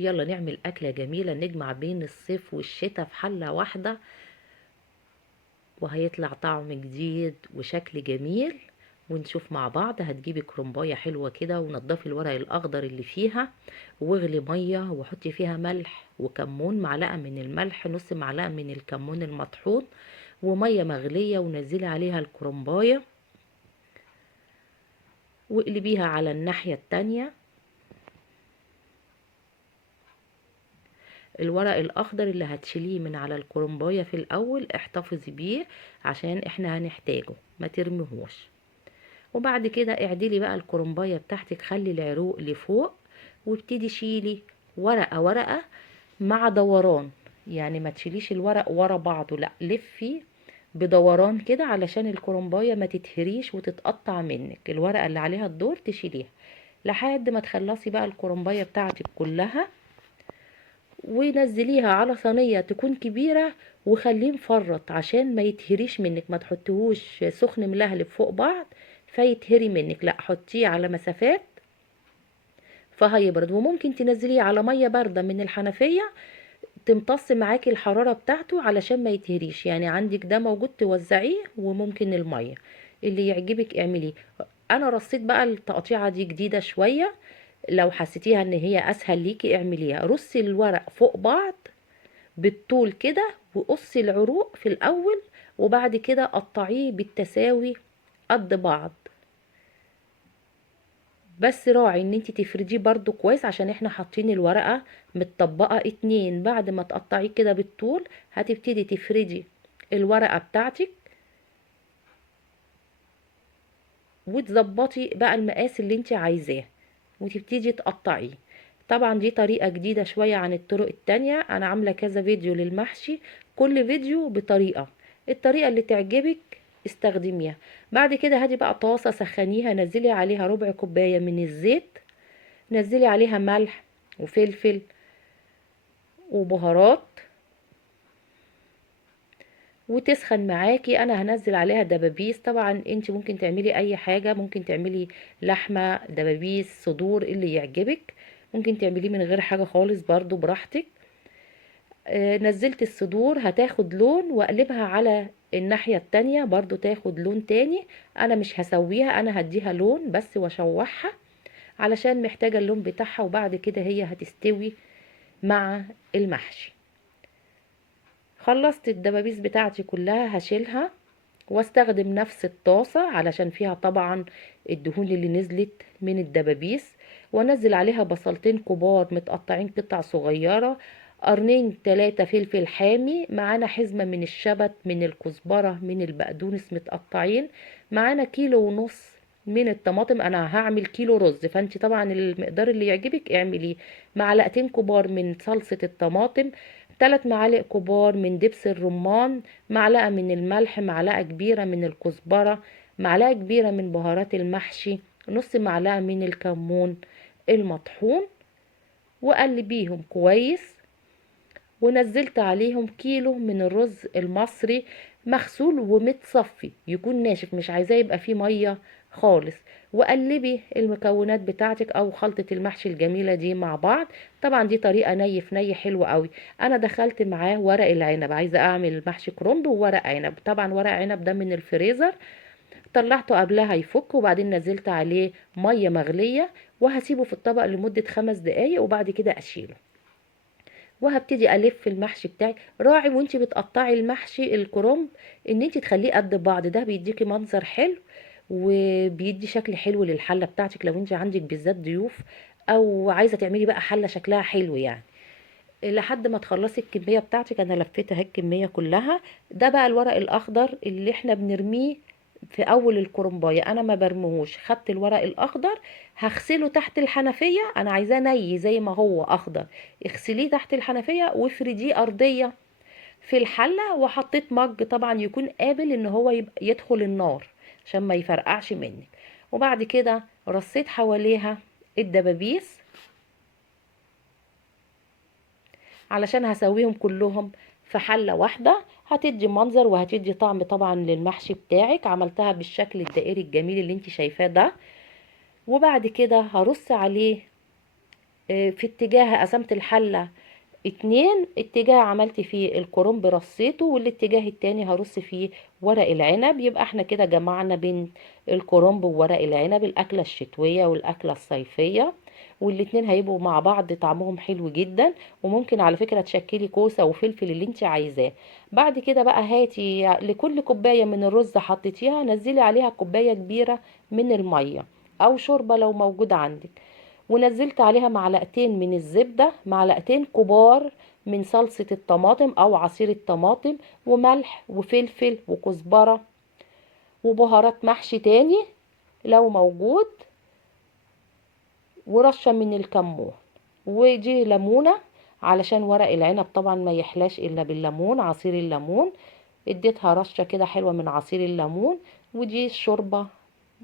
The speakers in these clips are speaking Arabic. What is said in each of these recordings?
يلا نعمل أكلة جميلة نجمع بين الصيف والشتاء في حلة واحدة، وهيطلع طعم جديد وشكل جميل. ونشوف مع بعض. هتجيبي كرنباية حلوة كده ونضفي الورق الأخضر اللي فيها، واغلي مية وحطي فيها ملح وكمون، معلقة من الملح، نص معلقة من الكمون المطحون، ومية مغلية، ونزلي عليها الكرنباية واقلبيها على الناحية التانية. الورق الاخضر اللي هتشيليه من على الكرنبايه في الاول احتفظي بيه عشان احنا هنحتاجه، ما ترميهوش. وبعد كده اعدلي بقى الكرنبايه بتاعتك، خلي العروق لفوق، وابتدي شيلي ورقه ورقه مع دوران. يعني ما تشيليش الورق ورا بعضه، لا، لفي بدوران كده علشان الكرنبايه ما تتهريش وتتقطع منك. الورقه اللي عليها الدور تشيليها لحد ما تخلصي بقى الكرنبايه بتاعتك كلها، ونزليها على صينية تكون كبيرة، وخليه مفرط عشان ما يتهريش منك. ما تحطيهوش سخن ملهلب فوق بعض فيتهري منك، لا، حطيه على مسافات فهيبرد. وممكن تنزليه على مية باردة من الحنفية تمتص معاكي الحرارة بتاعته علشان ما يتهريش. يعني عندك ده موجود توزعيه، وممكن المية اللي يعجبك اعمليه. انا رصيت بقى التقطيعة دي جديدة شوية، لو حسيتيها ان هي اسهل ليكي اعمليها. رصي الورق فوق بعض بالطول كده، وقصي العروق في الاول، وبعد كده قطعيه بالتساوي قد بعض. بس راعي ان انت تفرديه برضو كويس، عشان احنا حاطين الورقة متطبقة اتنين. بعد ما تقطعيه كده بالطول هتبتدي تفردي الورقة بتاعتك، وتظبطي بقى المقاس اللي انت عايزاه، وتبتدي تقطعيه. طبعا دي طريقة جديدة شوية عن الطرق التانية. انا عاملة كذا فيديو للمحشي، كل فيديو بطريقة، الطريقة اللي تعجبك استخدميها. بعد كده هاتي بقى طاسة سخنيها، نزلي عليها ربع كوباية من الزيت، نزلي عليها ملح وفلفل وبهارات، وتسخن معاكي. انا هنزل عليها دبابيس، طبعا انت ممكن تعملي اي حاجة، ممكن تعملي لحمة، دبابيس، صدور، اللي يعجبك. ممكن تعمليه من غير حاجة خالص برضو براحتك. نزلت الصدور، هتاخد لون، واقلبها على الناحية التانية برضو تاخد لون تاني. انا مش هسويها، انا هديها لون بس واشوحها علشان محتاجة اللون بتاعها، وبعد كده هي هتستوي مع المحشي. خلصت الدبابيس بتاعتي كلها هشيلها، واستخدم نفس الطاسة علشان فيها طبعا الدهون اللي نزلت من الدبابيس. وانزل عليها بصلتين كبار متقطعين قطع صغيرة، قرنين 3 فلفل حامي، معانا حزمة من الشبت، من الكزبرة، من البقدونس متقطعين، معانا كيلو ونص من الطماطم. انا هعمل كيلو رز، فانت طبعا المقدار اللي يعجبك اعمليه. معلقتين كبار من صلصة الطماطم، 3 معالق كبار من دبس الرمان، معلقة من الملح، معلقة كبيرة من الكزبرة، معلقة كبيرة من بهارات المحشي، نص معلقة من الكمون المطحون، وقلبيهم كويس. ونزلت عليهم كيلو من الرز المصري مغسول ومتصفي، يكون ناشف، مش عايزاه يبقى فيه مية خالص. وقلبي المكونات بتاعتك او خلطة المحشي الجميلة دي مع بعض. طبعا دي طريقة ني في ني حلوة قوي. انا دخلت معاه ورق العنب، عايزة اعمل محشي كرنب وورق عنب. طبعا ورق عنب ده من الفريزر، طلعته قبلها يفك، وبعدين نزلت عليه مية مغلية، وهسيبه في الطبق لمدة 5 دقايق، وبعد كده اشيله. وهبتدي الف المحشي بتاعي. راعي وانتي بتقطعي المحشي الكرنب ان انتي تخليه قد بعض، ده بيديكي منظر حلو، وبيدي شكل حلو للحله بتاعتك لو انتي عندك بالذات ضيوف، او عايزه تعملي بقى حله شكلها حلو يعني. لحد ما تخلصي الكميه بتاعتك. انا لفيت اهي الكميه كلها. ده بقى الورق الاخضر اللي احنا بنرميه في اول الكرنبايه، انا ما برموهوش. خدت الورق الاخضر هغسله تحت الحنفيه، انا عايزاه ني زي ما هو اخضر، اغسليه تحت الحنفيه وافرديه ارضيه في الحله. وحطيت مج طبعا يكون قابل ان هو يبقى يدخل النار عشان ما يفرقعش منك. وبعد كده رصيت حواليها الدبابيس علشان هسويهم كلهم في حلة واحدة. هتدي منظر وهتدي طعم طبعا للمحشي بتاعك. عملتها بالشكل الدائري الجميل اللي انت شايفاه ده. وبعد كده هرص عليه في اتجاه قسمت الحلة اتنين، اتجاه عملت فيه الكرنب رصيته، والاتجاه التاني هرص فيه ورق العنب. يبقى احنا كده جمعنا بين الكرنب وورق العنب، الاكلة الشتوية والاكلة الصيفية، والاتنين هيبقوا مع بعض طعمهم حلو جدا. وممكن على فكرة تشكلي كوسة وفلفل اللي انت عايزاه. بعد كده بقى هاتي لكل كوباية من الرز حطيتيها نزلي عليها كوباية كبيرة من المية او شوربة لو موجودة عندك، ونزلت عليها معلقتين من الزبدة، معلقتين كبار من صلصة الطماطم او عصير الطماطم، وملح وفلفل وكزبرة وبهارات محشي تاني لو موجود، ورشة من الكمون، ودي ليمونة علشان ورق العنب طبعا ما يحلاش الا بالليمون، عصير الليمون. اديتها رشة كده حلوة من عصير الليمون. ودي الشوربة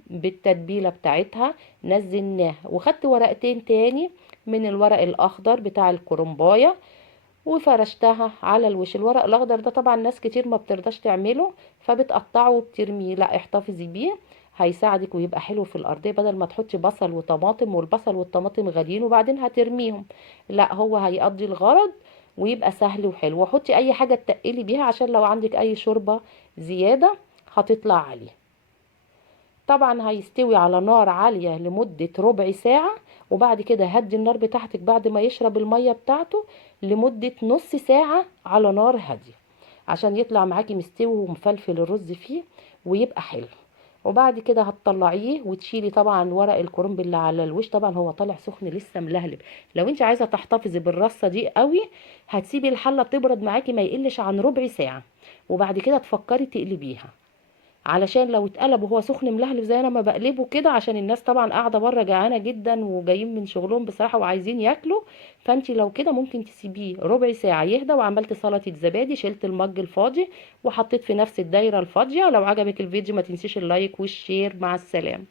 بالتتبيلة بتاعتها نزلناها، وخدت ورقتين تاني من الورق الاخضر بتاع الكرنباية وفرشتها على الوش. الورق الاخضر ده طبعا ناس كتير ما بترضاش تعمله فبتقطعه وبترميه، لا احتفظي بيه هيساعدك ويبقى حلو في الارضيه، بدل ما تحطي بصل وطماطم، والبصل والطماطم غاليين وبعدين هترميهم، لا هو هيقضي الغرض ويبقى سهل وحلو. وحطي اي حاجه تقلي بيها عشان لو عندك اي شوربه زياده هتطلع عليه. طبعا هيستوي على نار عالية لمدة ربع ساعة، وبعد كده هدي النار بتاعتك بعد ما يشرب المية بتاعته لمدة نص ساعة على نار هادية عشان يطلع معاكي مستوي ومفلفل الرز فيه ويبقى حلو. وبعد كده هتطلعيه وتشيلي طبعا ورق الكرنب اللي على الوش، طبعا هو طالع سخن لسه ملهلب. لو انت عايزه تحتفظي بالرصه دي قوي هتسيبي الحله تبرد معاكي ما يقلش عن ربع ساعه، وبعد كده تفكري تقلبيها، علشان لو اتقلب وهو سخن ملهلب زي انا ما بقلبه كده، عشان الناس طبعا قاعده بره جعانه جدا وجايين من شغلهم بصراحه وعايزين ياكلوا. فانت لو كده ممكن تسيبيه ربع ساعه يهدى. وعملت سلطه زبادي، شلت المج الفاضي وحطيت في نفس الدايره الفاضيه. لو عجبك الفيديو ما تنسيش اللايك والشير. مع السلامه.